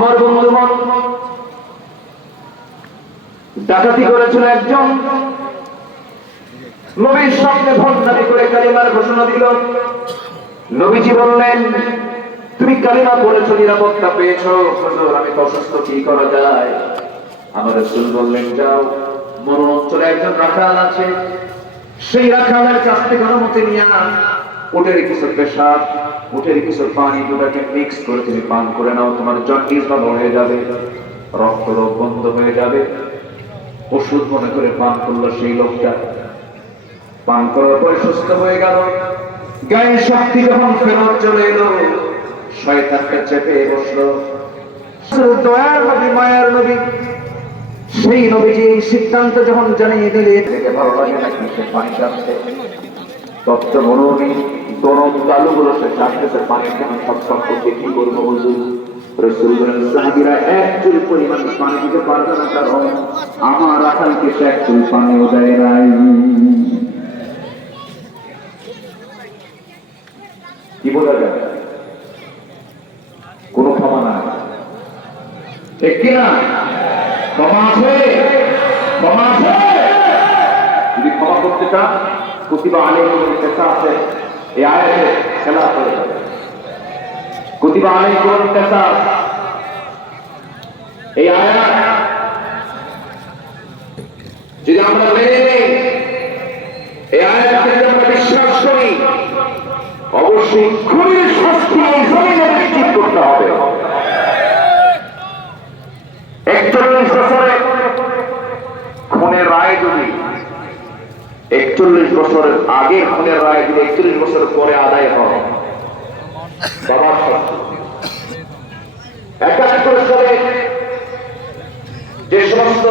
আমার বন্ধুগণ, ডাকাতি করেছিল একজন, নবীর সামনে ভণ্ডামি করে কালিমার ঘোষণা দিল। নবীজি বললেন, তুমি কালিমা পড়েছো, নিরাপত্তা পেয়েছো, হুজুর আমি তো অসুস্থ, কি করা যায়? আমার রাসূল বললেন, যাও, মরুন অঞ্চলে একজন রাখাল আছে, সেই রাখালের কাছ থেকে অনুমতি নিয়ে উটের কিছু পেশাব, উটের কিছু পানি দুটাকে মিক্স করে তুমি পান করে নাও, তোমার জন্ডিস ভালো হয়ে যাবে, রক্তরোগ বন্ধ হয়ে যাবে। ওষুধ মনে করে পান করলো সেই লোকটা। পান করার পরে সুস্থ হয়ে গেল। গায়ে শক্তি যখন ফেরত চলে এলো, শয়তানকে চেপে বসলো। দয়ার নবী, মায়ার নবী, সেই নবীজি সিদ্ধান্ত যখন জানিয়ে দিলে, দেখে ভালো লাগে নাকি সে পানি চাচ্ছে, তপ্ত মরুভূমি, গরম কালুগুলো সে চাচ্ছে, পানি কেমন ছটফট করছে, কি করবো হুজুর? রাসূল বলেন, সাহাবীরা এক চুল পরিমাণ পানি দিতে পারবে না, কারণ আমার রাখালকে সে এক চুল পানিও দেয় নাই। কি বোঝা যায়? কোন ক্ষমা নাই, ঠিক কিনা? ক্ষমা আছে, ক্ষমা আছে। যদি ক্ষমা করতে চান, কুতিবা আলাইকুমুল কিসাস, এই আয়াতে খেলা করে যাবে। কুতিবা আলাইকুমুল কিসাস, এই আয়াত যদি আমরা মেনে নিই, এই আয়াতকে যদি আমরা বিশ্বাস করি, অবশ্যই খুনের শাস্তি এই জমিনে নিশ্চিত করতে হবে। 41 বছরে খুনের রায় যদি 41 বছরের আগে খুনের রায় যদি 41 বছর পরে আদায় হয়, বাবার শাস্তি। 71 সালে যে সমস্ত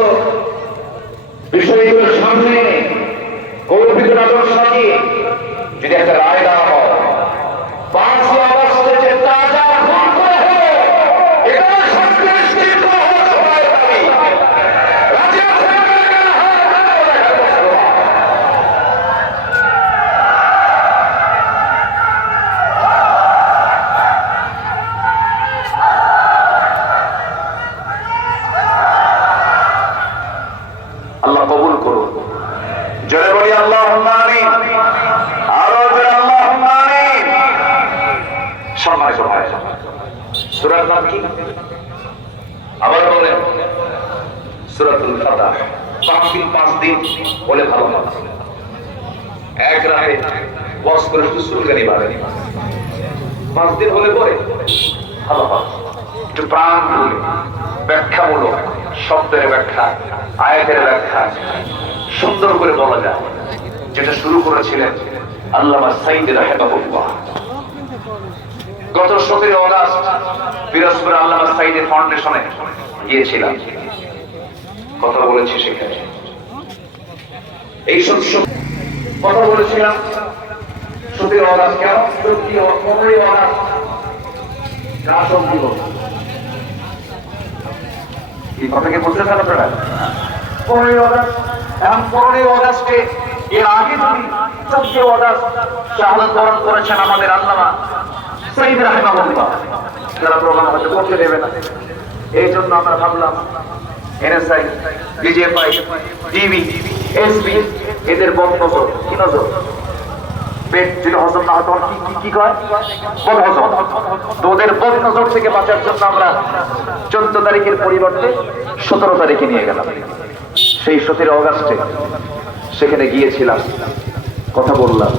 বিষয়গুলো সামনে এনে কল্পিত নাটক সাজিয়ে যদি একটা রায় দেওয়া হয়, 5 আগস্টে যে তাজা খুন করে হলো, এটা শাস্তি নিশ্চিত করা হলো সবাই দাবি। রাজি আছেন? আল্লাহ কবুল করুন। জোরে বলি আল্লাহুম্মা আমিন। আরো জোরে আল্লাহুম্মা আমিন। সম্মানিত ভাই, সূরার নাম কি? আবার বলেন, সূরাতুল ফাতহ। 5 দিন বলে ভালো না, এক রাতে ওয়াজ করে শুধু সুলগানি বাড়ে। 5 দিন হলে পরে ভালো হয়, একটু প্রাণ খুলে ব্যাখ্যামূলক শব্দের ব্যাখ্যা, আয়াতের ব্যাখ্যা সুন্দর করে বলা যায়, যেটা শুরু করেছিলেন আল্লামা সাঈদী রাহিমাহুল্লাহ। গত 17 আগস্ট পিরোজপুরে আল্লামা সাঈদী ফাউন্ডেশনে গিয়েছিলাম, কথা বলেছি সেখানে। এই সব কথা বলেছিলাম 17 আগস্ট কেন, 15 আগস্ট রাষ্ট্র দিবস। এই কথাকে বুঝতে পারেন আপনারা? 15 আগস্ট, এখন 15 আগস্টে এর আগে যদি 14 আগস্ট শাহাদাত বরণ করেছেন আমাদের আল্লামা সাঈদী রাহিমাহুল্লাহ, যারা প্রোগ্রাম হয়তো করতে দেবে না, এই জন্য আমরা ভাবলাম এনএসআই, ডিজিএফআই, ডিবি, এসপি এদের বদনজর, কি নজর, পেট যদি হজম না হতো কি কয়, বদহজম, তো ওদের বদনজর থেকে বাঁচার জন্য আমরা 14 তারিখের পরিবর্তে 17 তারিখে নিয়ে গেলাম। সেই 17 আগস্টে সেখানে গিয়েছিলাম, কথা বললাম,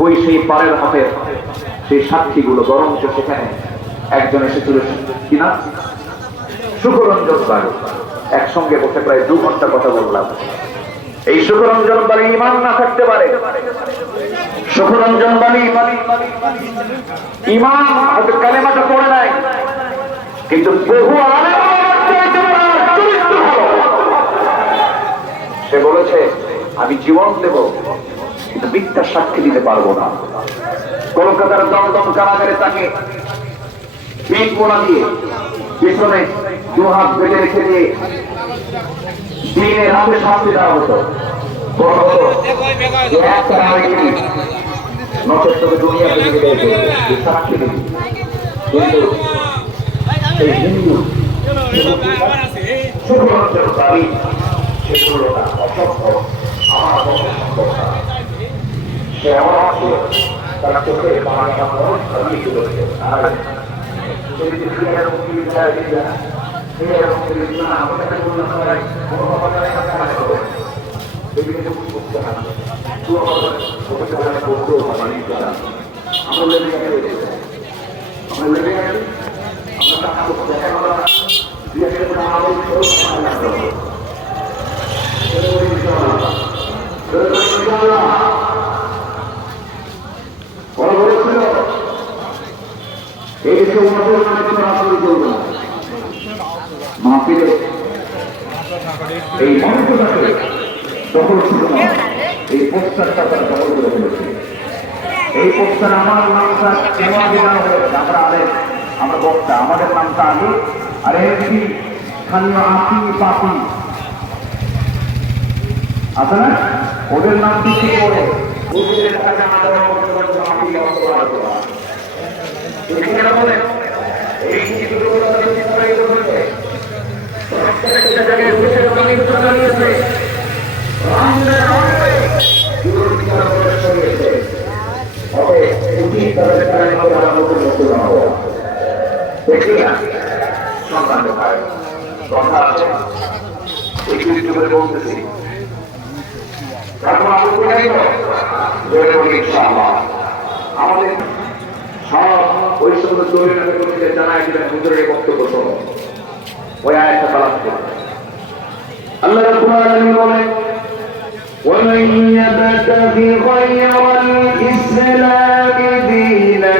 কই সেই পারের হাতের সেই সাক্ষীগুলো, বরঞ্চ সেখানে একজন এসেছিল কিনা, সুখরঞ্জন বাড়ি, একসঙ্গে বসে প্রায় 2 ঘন্টা কথা বললাম। এই সুখরঞ্জন বাড়ি ইমান না থাকতে পারে, সুখরঞ্জন বাড়ি ইমান হয়তো কালেমাটা পড়ে নাই, কিন্তু বহু সে বলেছে আমি জীবন দেব কিন্তু মিথ্যা সাক্ষী দিতে পারবো না। কলকাতার দমদম কারাগারে তাকে পিঠ মোড়া দিয়ে পিছনে 2 হাত বেঁধে রেখে দিয়ে দিনের হাতে শাস্তি দেওয়া হতো। একটা নচের তোকে দুনিয়া থেকে সাক্ষী দিবি, কিন্তু এই হিন্দু শুধুমাত্র দাবি সেগুলো না অসম্ভব আমার পক্ষে সম্ভব না। সে আমাকে তার চোখের পানি আমার দাবি করেছে। আর যদি ক্রিয়ার মুক্তি বিচার দিয়া ক্রিয়ার মুক্তি না আমাকে বলতে হয় কোনো কথা কাজ করবে এগুলো করতে হয় না। তুই আমার ওখানে করতে পারি না। আমরা লেগে গেছে আমরা লেগে গেছি আমরা কাজ করতে আমরা দিয়ে গেলে আমাদের এই যে ওনাদের নামে কোনো আসল করবে না মাহফিলে এই মানুষটাকে দখল ছিল না। এই পোস্টারটা তারা দখল করে ফেলেছে। এই পোস্টার আমার নামটা কেন আগে না হয়েছে আমরা আরেক আমরা বক্তা আমাদের নামটা আগে আর একটি স্থানীয় আঁকি পাপি আছে না ওদের নাম দিচ্ছে পরে ওদের কাছে আমাদের বলে এই বলতেছি আমাদের সব ওই সময় দলীয় জানায় দিলেন হুজুরের বক্তব্য সহ ওই আয়াতটা তালাশ করে আল্লাহ রাব্বুল আলামিন বলেন ومن يبتغي غير الإسلام دينا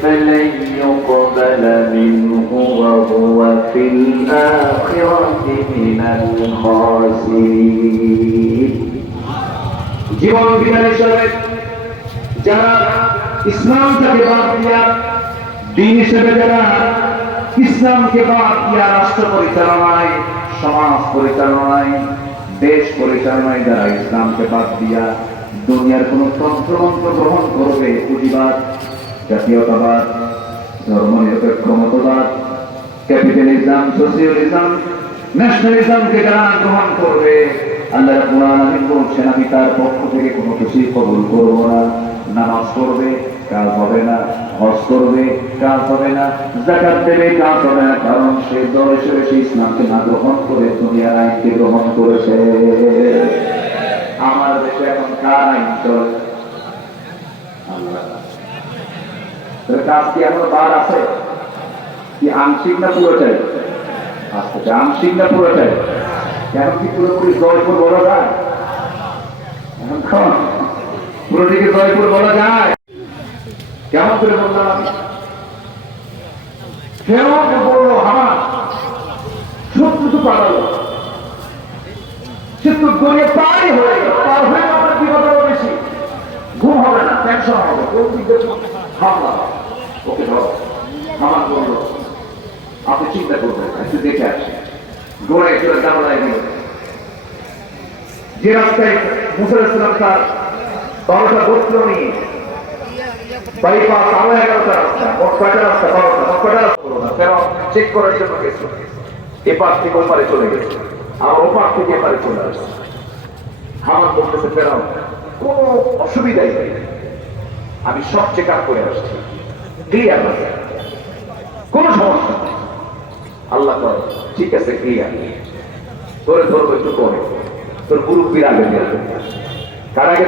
فلن يقبل منه وهو في الآخرة من الخاسرين জীবন বিধান হিসেবে যারা ইসলামটাকে বাদ দিয়া দিন হিসেবে যারা ইসলামকে বাদ দিয়া রাষ্ট্র পরিচালনায় সমাজ পরিচালনায় দেশ পরিচালনায় যারা ইসলামকে বাদ দিয়া দুনিয়ার কোন তন্ত্রমন্ত্র গ্রহণ করবে পুঁজিবাদ জাতীয়তাবাদ ধর্মনিরপেক্ষ মতবাদ ক্যাপিটালিজম সোশিয়ালিজম ন্যাশনালিজমকে যারা গ্রহণ করবে আল্লাহ রাব্বুল আলামিন বলছেন আমি তার পক্ষ থেকে কোনো কিছু কবুল করব না। নামাজ পড়বে কাজ হবে না, হজ করবে কাজ হবে না, যাকাত দেবে কাজ হবে না, কারণ সে দল হিসেবে সে ইসলামকে না গ্রহণ করে দুনিয়ার আইনকে গ্রহণ করেছে। আমার দেশে এখন কার আইন চলে? আল্লাহ কাজ কি এখন বার আছে কি আংশিক না পুরোটাই? আচ্ছা আংশিক না পুরোটাই? কেন কি পুরোপুরি জয়পুর বলা যায়? এখন পুরোটিকে জয়পুর বলা যায়? কেমন করে বললাম আমি? ফেরাউনকে বললো হামান শত্রু তো পালালো, সে তো গড়িয়ে পারই হয়ে গেল, পার হয়ে আপনার বিপদ আরো বেশি, ঘুম হবে না, টেনশন হবে, কোন দিক দিয়ে হামলা ওকে ধরো। হামান বললো আপনি চিন্তা করবেন একটু দেখে আসি। গোড়ায় চলে জানালায় গেল যে রাস্তায় মুসা ইসলাম তার 12টা গোত্র নিয়ে বাইপাস আরো 11টা রাস্তা, মোট কয়টা রাস্তা? 12টা। মোট কয়টা রাস্তা? ফেরাউন চেক করার জন্য গেছে, এপার থেকে ওপারে চলে গেছে, আবার ওপার থেকে এপারে চলে আসছে। হামান বলতেছে ফেরাউন কোনো অসুবিধাই নেই, আমি সব চেক আপ করে আসছি, ক্লিয়ার আছে, কোনো সমস্যা নেই। আল্লাহ করে ঠিক আছে ক্লিয়ার, তোরে ধরবো একটু পরে, তোর মুরব্বীর আগে নিয়ে আসবে। কার আগে?